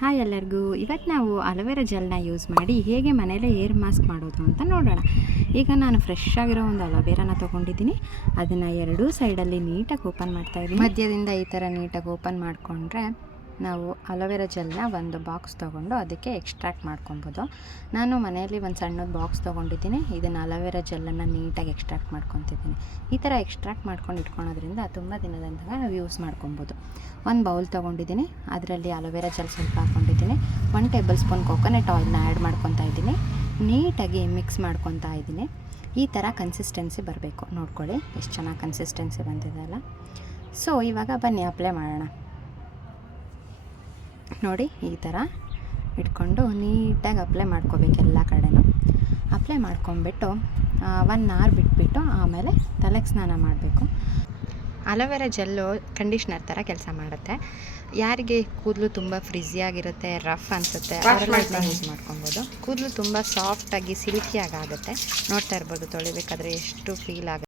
Hi ಎಲ್ಲರಿಗೂ. ಇವತ್ತು ನಾವು ಅಲೋವೆರಾ ಜೆಲ್ನ ಯೂಸ್ ಮಾಡಿ ಹೇಗೆ ಮನೇಲೇ ಏರ್ ಮಾಸ್ಕ್ ಮಾಡೋದು ಅಂತ ನೋಡೋಣ. ಈಗ ನಾನು ಫ್ರೆಶ್ ಆಗಿರೋ ಒಂದು ಅಲೋವೆರಾನ ತೊಗೊಂಡಿದ್ದೀನಿ. ಅದನ್ನು ಎರಡೂ ಸೈಡಲ್ಲಿ ನೀಟಾಗಿ ಓಪನ್ ಮಾಡ್ತಾಯಿದ್ದೀನಿ. ಮಧ್ಯದಿಂದ ಈ ಥರ ನೀಟಾಗಿ ಓಪನ್ ಮಾಡಿಕೊಂಡ್ರೆ ನಾವು ಅಲೋವೆರಾ ಜೆಲ್ನ ಒಂದು ಬಾಕ್ಸ್ ತೊಗೊಂಡು ಅದಕ್ಕೆ ಎಕ್ಸ್ಟ್ರಾಕ್ಟ್ ಮಾಡ್ಕೊಬೋದು. ನಾನು ಮನೆಯಲ್ಲಿ ಒಂದು ಸಣ್ಣದ ಬಾಕ್ಸ್ ತೊಗೊಂಡಿದ್ದೀನಿ. ಇದನ್ನು ಅಲೋವೆರಾ ಜೆಲ್ಲನ್ನು ನೀಟಾಗಿ ಎಕ್ಸ್ಟ್ರಾಕ್ಟ್ ಮಾಡ್ಕೊತಿದ್ದೀನಿ. ಈ ಥರ ಎಕ್ಸ್ಟ್ರಾಕ್ಟ್ ಮಾಡ್ಕೊಂಡು ಇಟ್ಕೊಳೋದ್ರಿಂದ ತುಂಬ ದಿನದಂತಹ ನಾವು ಯೂಸ್ ಮಾಡ್ಕೊಬೋದು. ಒಂದು ಬೌಲ್ ತೊಗೊಂಡಿದ್ದೀನಿ. ಅದರಲ್ಲಿ ಅಲೋವೆರಾ ಜೆಲ್ ಸ್ವಲ್ಪ ಹಾಕ್ಕೊಂಡಿದ್ದೀನಿ. 1 ಟೇಬಲ್ ಸ್ಪೂನ್ ಕೋಕೋನಟ್ ಆಯಿಲ್ನ ಆ್ಯಡ್ ಮಾಡ್ಕೊತಾ ಇದ್ದೀನಿ. ನೀಟಾಗಿ ಮಿಕ್ಸ್ ಮಾಡ್ಕೊತಾ ಇದ್ದೀನಿ. ಈ ಥರ ಕನ್ಸಿಸ್ಟೆನ್ಸಿ ಬರಬೇಕು. ನೋಡ್ಕೊಳ್ಳಿ ಎಷ್ಟು ಚೆನ್ನಾಗಿ ಕನ್ಸಿಸ್ಟೆನ್ಸಿ ಬಂದಿದೆ ಅಲ್ಲ. ಸೊ ಇವಾಗ ಬನ್ನಿ ಅಪ್ಲೈ ಮಾಡೋಣ. ನೋಡಿ ಈ ಥರ ಇಟ್ಕೊಂಡು ನೀಟಾಗಿ ಅಪ್ಲೈ ಮಾಡ್ಕೋಬೇಕು. ಎಲ್ಲ ಕಡೆನೂ ಅಪ್ಲೈ ಮಾಡ್ಕೊಂಬಿಟ್ಟು 1 ಅವರ್ ಬಿಟ್ಬಿಟ್ಟು ಆಮೇಲೆ ತಲೆಗೆ ಸ್ನಾನ ಮಾಡಬೇಕು. ಅಲೋವೆರಾ ಜೆಲ್ಲು ಕಂಡೀಷ್ನರ್ ಥರ ಕೆಲಸ ಮಾಡುತ್ತೆ. ಯಾರಿಗೆ ಕೂದಲು ತುಂಬ ಫ್ರಿಝಿಯಾಗಿರುತ್ತೆ, ರಫ್ ಅನಿಸುತ್ತೆ, ಅವರೆಲ್ಲ ಇದನ್ನ ಯೂಸ್ ಮಾಡ್ಕೊಬೋದು. ಕೂದಲು ತುಂಬ ಸಾಫ್ಟಾಗಿ ಸಿಲ್ಕಿಯಾಗಿ ಆಗುತ್ತೆ. ನೋಡ್ತಾ ಇರ್ಬೋದು ತೊಳಿಬೇಕಾದ್ರೆ ಎಷ್ಟು ಫೀಲ್ ಆಗುತ್ತೆ.